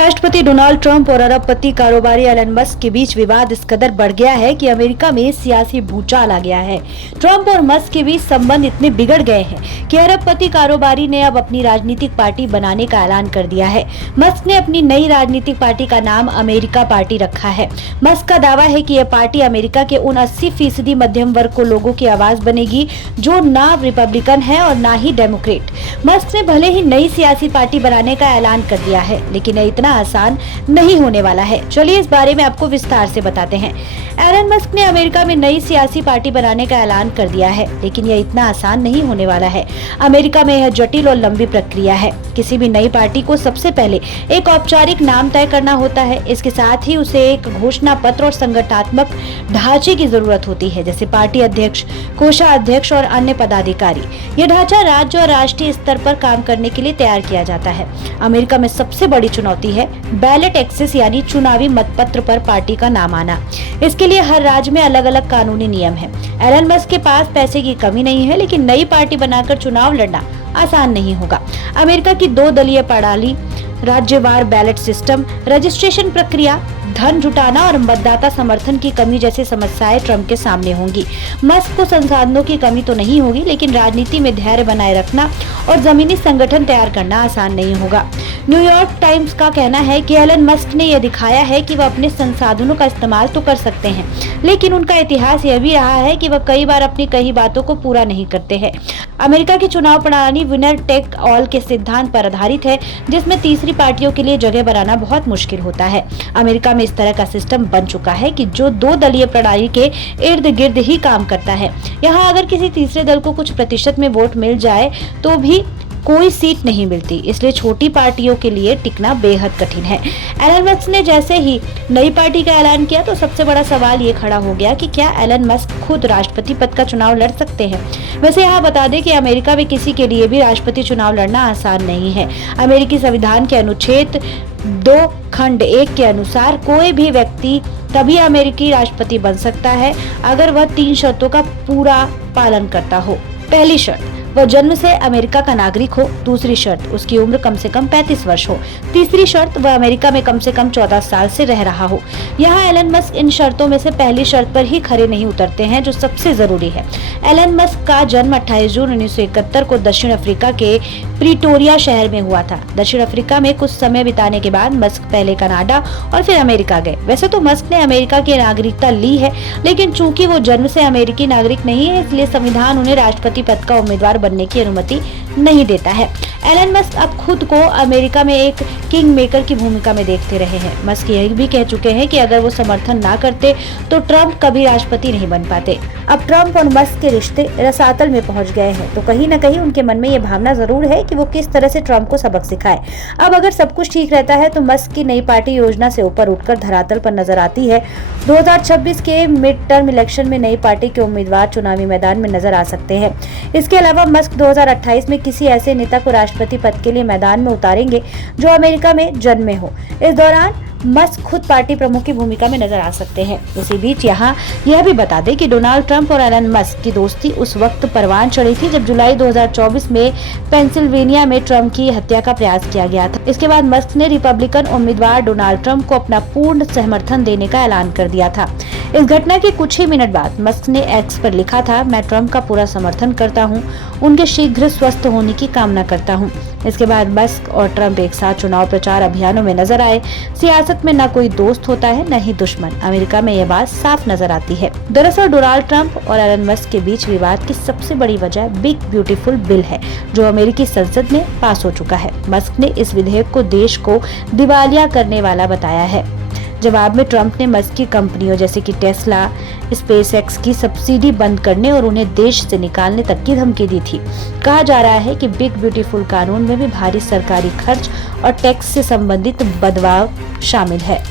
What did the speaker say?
राष्ट्रपति Donald Trump और अरबपति कारोबारी एलन मस्क के बीच विवाद इस कदर बढ़ गया है कि अमेरिका में सियासी भूचाल आ गया है। ट्रंप और मस्क के बीच संबंध इतने बिगड़ गए हैं कि अरबपति कारोबारी ने अब अपनी राजनीतिक पार्टी बनाने का ऐलान कर दिया है। मस्क ने अपनी नई राजनीतिक पार्टी का नाम अमेरिका पार्टी रखा है। मस्क का दावा है कि यह पार्टी अमेरिका के उन 80% मध्यम वर्ग को लोगों की आवाज बनेगी जो ना रिपब्लिकन है और ना ही डेमोक्रेट। मस्क ने भले ही नई सियासी पार्टी बनाने का ऐलान कर दिया है, लेकिन इतना आसान नहीं होने वाला है। चलिए इस बारे में आपको विस्तार से बताते हैं। एलन मस्क ने अमेरिका में नई सियासी पार्टी बनाने का ऐलान कर दिया है, लेकिन यह इतना आसान नहीं होने वाला है। अमेरिका में यह जटिल और लंबी प्रक्रिया है। किसी भी नई पार्टी को सबसे पहले एक औपचारिक नाम तय करना होता है। इसके साथ ही उसे एक घोषणा पत्र और संगठनात्मक ढांचे की जरूरत होती है, जैसे पार्टी अध्यक्ष, कोषाध्यक्ष और अन्य पदाधिकारी। यह ढांचा राज्य और राष्ट्रीय स्तर पर काम करने के लिए तैयार किया जाता है। अमेरिका में सबसे बड़ी चुनौती है बैलेट एक्सेस यानी चुनावी मतपत्र पर पार्टी का नाम आना। इसके लिए हर राज्य में अलग अलग कानूनी नियम है। एलन मस्क के पास पैसे की कमी नहीं है, लेकिन नई पार्टी बनाकर चुनाव लड़ना आसान नहीं होगा। अमेरिका की 2 दलीय प्रणाली, राज्यवार बैलेट सिस्टम, रजिस्ट्रेशन प्रक्रिया, धन जुटाना और मतदाता समर्थन की कमी जैसी समस्याएं ट्रंप के सामने होंगी। मस्क को संसाधनों की कमी तो नहीं होगी, लेकिन राजनीति में धैर्य बनाए रखना और जमीनी संगठन तैयार करना आसान नहीं होगा। न्यूयॉर्क टाइम्स का कहना है कि एलन मस्क ने यह दिखाया है कि वह अपने संसाधनों का इस्तेमाल तो कर सकते हैं, लेकिन उनका इतिहास यह भी रहा है कि वह कई बार अपनी कई बातों को पूरा नहीं करते हैं। अमेरिका की चुनाव प्रणाली विनर टेक ऑल के सिद्धांत पर आधारित है, जिसमें तीसरी पार्टियों के लिए जगह बनाना बहुत मुश्किल होता है। अमेरिका में इस तरह का सिस्टम बन चुका है कि जो 2 दलीय प्रणाली के इर्द गिर्द ही काम करता है। यहाँ अगर किसी तीसरे दल को कुछ प्रतिशत में वोट मिल जाए तो भी कोई सीट नहीं मिलती, इसलिए छोटी पार्टियों के लिए टिकना बेहद कठिन है। एलन मस्क ने जैसे ही नई पार्टी का ऐलान किया तो सबसे बड़ा सवाल ये खड़ा हो गया कि क्या एलन मस्क खुद राष्ट्रपति पद का चुनाव लड़ सकते हैं। वैसे यहाँ बता दें कि अमेरिका में किसी के लिए भी राष्ट्रपति चुनाव लड़ना आसान नहीं है। अमेरिकी संविधान के अनुच्छेद 2 खंड 1 के अनुसार कोई भी व्यक्ति तभी अमेरिकी राष्ट्रपति बन सकता है अगर वह 3 शर्तों का पूरा पालन करता हो। पहली शर्त, वह जन्म से अमेरिका का नागरिक हो। दूसरी शर्त, उसकी उम्र कम से कम 35 वर्ष हो। तीसरी शर्त, वह अमेरिका में कम से कम 14 साल से रह रहा हो। यहाँ एलन मस्क इन शर्तों में से पहली शर्त पर ही खरे नहीं उतरते हैं, जो सबसे जरूरी है। एलन मस्क का जन्म 28 जून 1971 को दक्षिण अफ्रीका के प्रिटोरिया शहर में हुआ था। दक्षिण अफ्रीका में कुछ समय बिताने के बाद मस्क पहले कनाडा और फिर अमेरिका गए। वैसे तो मस्क ने अमेरिका की नागरिकता ली है, लेकिन चूंकि वो जन्म से अमेरिकी नागरिक नहीं है, इसलिए संविधान उन्हें राष्ट्रपति पद का उम्मीदवार बनने की अनुमति नहीं देता है। एलन मस्क अब खुद को अमेरिका में एक किंग मेकर की भूमिका में देखते रहे हैं। मस्क यह भी कह चुके हैं कि अगर वो समर्थन ना करते तो ट्रंप कभी राष्ट्रपति नहीं बन पाते। अब ट्रंप और मस्क के रिश्ते रसातल में पहुंच गए हैं, तो कहीं न कहीं उनके मन में ये भावना जरूर है कि वो किस तरह से ट्रंप को सबक सिखाए। अब अगर सब कुछ ठीक रहता है तो मस्क की नई पार्टी योजना से ऊपर उठकर धरातल पर नजर आती है। 2026 के मिड टर्म इलेक्शन में नई पार्टी के उम्मीदवार चुनावी मैदान में नजर आ सकते हैं। इसके अलावा मस्क 2028 में किसी ऐसे नेता को राष्ट्रपति पद के लिए मैदान में उतारेंगे जो अमेरिका में जन्मे हो। इस दौरान मस्क खुद पार्टी प्रमुख की भूमिका में नजर आ सकते हैं। इसी बीच यहाँ यह भी बता दें कि डोनाल्ड ट्रंप और एलन मस्क की दोस्ती उस वक्त परवान चढ़ी थी जब जुलाई 2024 में पेंसिल्वेनिया में ट्रंप की हत्या का प्रयास किया गया था। इसके बाद मस्क ने रिपब्लिकन उम्मीदवार डोनाल्ड ट्रंप को अपना पूर्ण समर्थन देने का ऐलान कर दिया था। इस घटना के कुछ ही मिनट बाद मस्क ने एक्स पर लिखा था, मैं ट्रंप का पूरा समर्थन करता हूं, उनके शीघ्र स्वस्थ होने की कामना करता हूं। इसके बाद मस्क और ट्रंप एक साथ चुनाव प्रचार अभियानों में नजर आए। सियासत में न कोई दोस्त होता है न ही दुश्मन। अमेरिका में यह बात साफ नजर आती है। दरअसल डोनाल्ड ट्रंप और एलन मस्क के बीच विवाद की सबसे बड़ी वजह बिग ब्यूटीफुल बिल है, जो अमेरिकी संसद में पास हो चुका है। मस्क ने इस विधेयक को देश को दिवालिया करने वाला बताया है। जवाब में ट्रंप ने मस्क की कंपनियों जैसे कि टेस्ला, स्पेसएक्स की सब्सिडी बंद करने और उन्हें देश से निकालने तक की धमकी दी थी। कहा जा रहा है कि बिग ब्यूटीफुल कानून में भी भारी सरकारी खर्च और टैक्स से संबंधित बदलाव शामिल है।